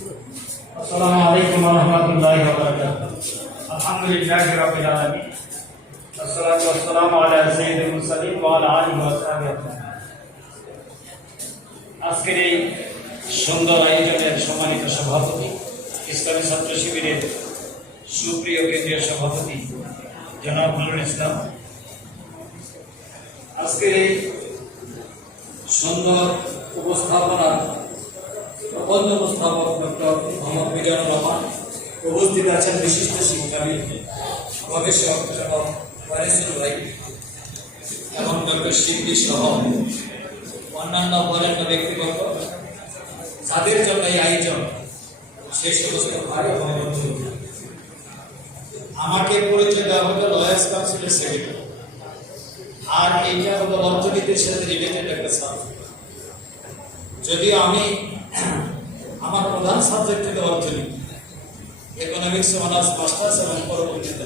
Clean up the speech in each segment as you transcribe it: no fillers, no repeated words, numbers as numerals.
আসসালামু আলাইকুম ওয়া রাহমাতুল্লাহি ওয়া বারাকাতুহু। আলহামদুলিল্লাহি রাব্বিল আলামিন। আসসালাতু ওয়াসসালামু আলা সাইয়্যিদিল মুরসালিন ওয়া আলা আলিহি ওয়া সাহবিহি আজমাইন। আজকের এই সুন্দর আয়োজনের সম্মানিত সভাপতি, ইসলামী ছাত্র শিবিরের সুপ্রিয় কেন্দ্রীয় সভাপতি জনাব নুরুল ইসলাম, আজকের এই সুন্দর উপস্থাপনা প্রবন্ধ উপস্থাপক ডক্টর মোহাম্মদ মিজানুর রহমান, উপস্থিত আছেন বিশিষ্ট শিক্ষাবিদ গবেষক জনাব ওয়ারিসুল ভাই এবং ডক্টর সিদ্দিক সহ অন্যান্য বরেণ্য ব্যক্তিবর্গ, যাদের জন্য এই আয়োজন, সেই সমস্ত ভাই এবং বন্ধু। আমাকে পরিচয় দেওয়া হলো লয়ার্স কাউন্সিলের সেক্রেটারি, আর এইটা হলো অর্থনীতির সাথে রিলেটেড একটা সাবজেক্ট। যদিও আমি আমার প্রধান সাবজেক্ট হলো অর্থনীতি, ইকোনমিক্স অনার্স মাস্টার্স এবং পরবর্তীতে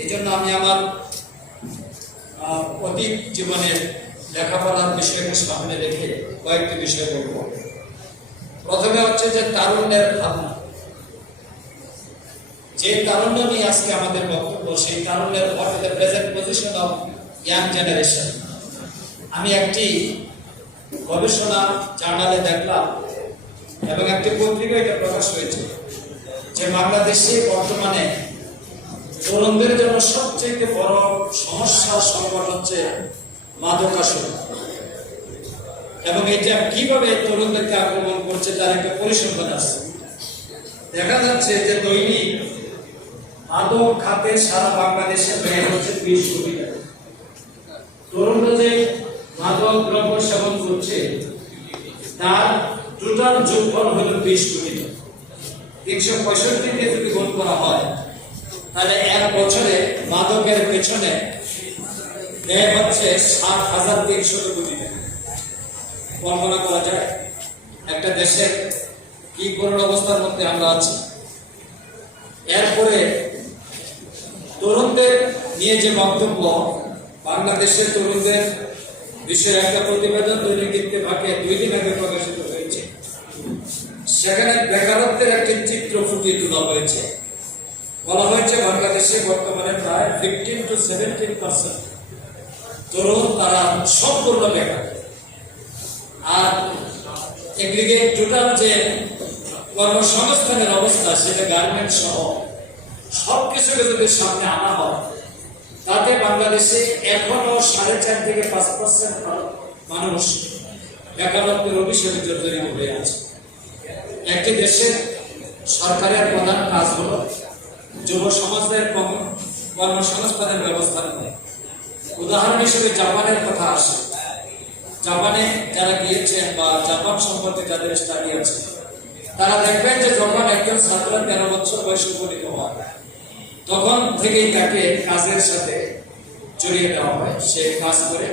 এই জন্য আমি আমার অতীত জীবনের লেখাপড়ার বিষয়কে সামনে রেখে কয়েকটি বিষয় বলব। প্রথমে হচ্ছে যে তারুণ্যের ভাবনা, যে তারুণ্য নিয়ে আজকে আমাদের বক্তব্য, সেই তারুণ্যের present position of young generation. আমি একটি গবেষণা জার্নালে দেখলাম এবং একটি পত্রিকায় এটা প্রকাশ হয়েছে যে বাংলাদেশে বর্তমানে তরুণদের জন্য সবচেয়ে বড় সমস্যার সংকট হচ্ছে মাদকাসক্তি, এবং এটা কিভাবে তরুণদেরকে আক্রমণ করছে তার একটা পরিসংখ্যান আছে। দেখা যাচ্ছে যে দৈনিক মাদক খাতে সারা বাংলাদেশে ব্যয় হচ্ছে 20 কোটি টাকা। তরুণরা যে মাদক দ্রব্য সেবন করছে তার টোটাল যোগফল হলো 20 কোটি টাকা। 365 দিয়ে যদি গুণ করা হয় তাহলে এক বছরে মাদকের পেছনে ব্যয় হচ্ছে 60,300 কোটি টাকা। কল্পনা করা যায় একটা দেশের কি করুণ অবস্থার মধ্যে আমরা আছি। এরপরে তরুণদের নিয়ে যে বক্তব্য, বাংলাদেশের তরুণদের বিষয়ে একটা প্রতিবেদন দৈনিক ইত্তেফাকে 2 দিন আগে প্রকাশিত হয়েছে। সেখানে বেকারত্বের একটি চিত্র ফুটিয়ে তোলা হয়েছে। বলা হয়েছে বাংলাদেশে বর্তমানে প্রায় 15 to 17% তরুণ তারা সম্পূর্ণ বেকার। আর এগ্রিগেট টোটাল যে কর্মসংস্থানের অবস্থা, সেটা গার্মেন্ট সহ সবকিছুকে যদি সামনে আনা হয় তাতে বাংলাদেশে এখনো 4.5 থেকে 5% মানুষ বেকারত্বের অভিশাপে জর্জরিত হয়ে আছে। একটি দেশের সরকারের প্রধান কাজ হলো যুব সমাজের কর্মসংস্থানের ব্যবস্থা নেওয়া। উদাহরণ হিসেবে জাপানের কথা আসে। জাপানে যারা গিয়েছেন বা জাপান সম্পর্কে যাদের স্টাডি আছে, তারা দেখবেন যে যখন একজন ছাত্র 13 বছর বয়সে উপনীত হয় তখন থেকেই তাকে কাজের সাথে জড়িয়ে দেওয়া হয়। সে কাজ করে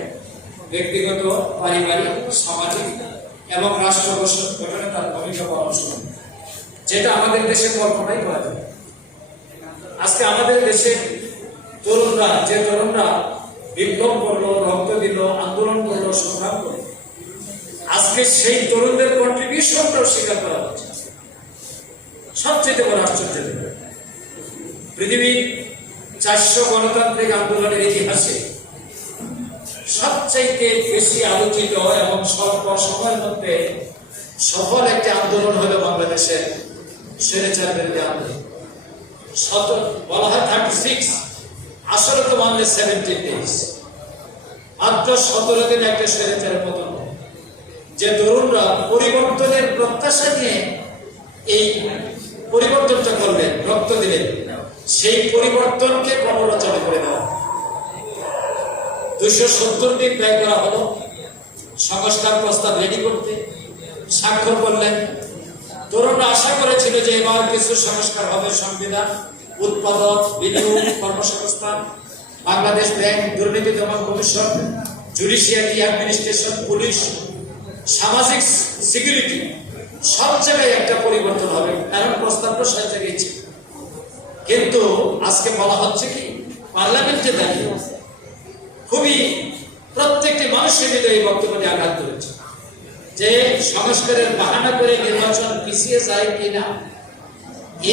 ব্যক্তিগত, পারিবারিক, সামাজিক এবং রাষ্ট্র গঠনে তার ভূমিকা পালন শুরু, যেটা আমাদের দেশে কল্পনাই করা যায়। আজকে আমাদের দেশে তরুণরা, যে তরুণরা বিপ্লব করলো, রক্ত দিল, আন্দোলন করলো, সংগ্রাম করলো, আজকে সেই তরুণদের কন্ট্রিবিউশনটাও স্বীকার করা হচ্ছে। সবচেয়ে বড় আশ্চর্য পৃথিবীর 400 গণতান্ত্রিক আন্দোলনের ইতিহাসে সবচাইতে বেশি আলোচিত এবং স্বল্প সময়ের মধ্যে সফল একটি আন্দোলন হলো বাংলাদেশের স্বৈরাচার বিরোধী আন্দোলন। বলা হয় 36, আসলে তো মানলে 17 days, মাত্র 17 দিন একটা স্বৈরাচারের পতন। যে তরুণরা পরিবর্তনের প্রত্যাশা নিয়ে এই পরিবর্তনটা করলেন, রক্ত দিলেন, সেই পরিবর্তনকে ক্রমরচনা করে দেওয়া। 270 দিন ব্যয় করা হলো সংস্কার প্রস্তাব রেডি করতে। স্বাক্ষর করলেন। তরুণরা আশা করেছিল যে এবার কিছু সংস্কার হবে, সংবিধান, উৎপাদন, বিনিয়োগ, কর্মসংস্থান, বাংলাদেশ ব্যাংক, দুর্নীতি দমন কমিশন, জুডিশিয়ারি, অ্যাডমিনিস্ট্রেশন, পুলিশ, সামাজিক সিকিউরিটি, সব জায়গায় একটা পরিবর্তন হবে, এমন প্রস্তাবটা সব জায়গায় ছিল। কিন্তু আজকে বলা হচ্ছে কি, পার্লামেন্টে দাঁড়িয়ে খুবই প্রত্যেকটি মানুষের হৃদয়ে এই বক্তব্যটি আঘাত করেছে। যে সংস্কারের বাহানা করে নির্বাচন পিছিয়ে যায় কিনা,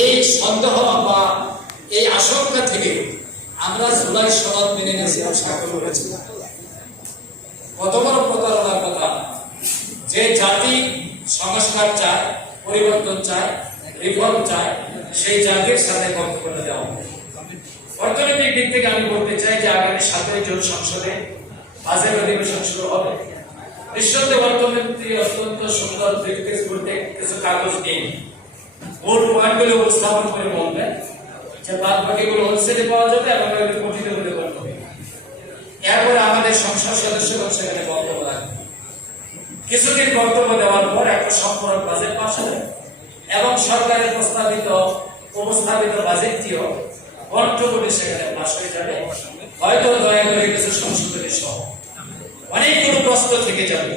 এই সন্দেহ বা এই আশঙ্কা থেকে আমরা জুলাই সনদ মেনে নিয়েছি, স্বাক্ষর করেছি। কত বড় প্রতারণার কথা! যে জাতি সংস্কার চায়, পরিবর্তন চায়, রিফর্ম চায়, সেই জাতির সাথে বক্তব্য দেওয়া। অর্থনৈতিক দিক থেকে আমি বলতে চাই যে আগামী 7 জুন সংসদে বাজেট অধিবেশন শুরু হবে। নিঃসন্দেহে অর্থমন্ত্রী অত্যন্ত সুন্দর ব্রিফকেস করতে কিছু কাগজ নিয়ে মূল পয়েন্টগুলো উপস্থাপন করে বলবেন যে বাদ বাকিগুলো হোলসেলে পাওয়া যাবে এবং গঠিত করে করতে হবে। এরপরে আমাদের সংসদ সদস্যগণ সেখানে বক্তব্য রাখবে। কিছুদিন বক্তব্য দেওয়ার পর একটা সম্পূর্ণ বাজেট পাস হবে এবং সরকারের উপস্থাপিত বাজেটটিও কণ্ঠভোটে সেখানে পাস হয়ে যাবে। হয়তো দয়া করে কিছু সংশোধনী সহ অনেকগুলো প্রশ্ন থেকে যাবে।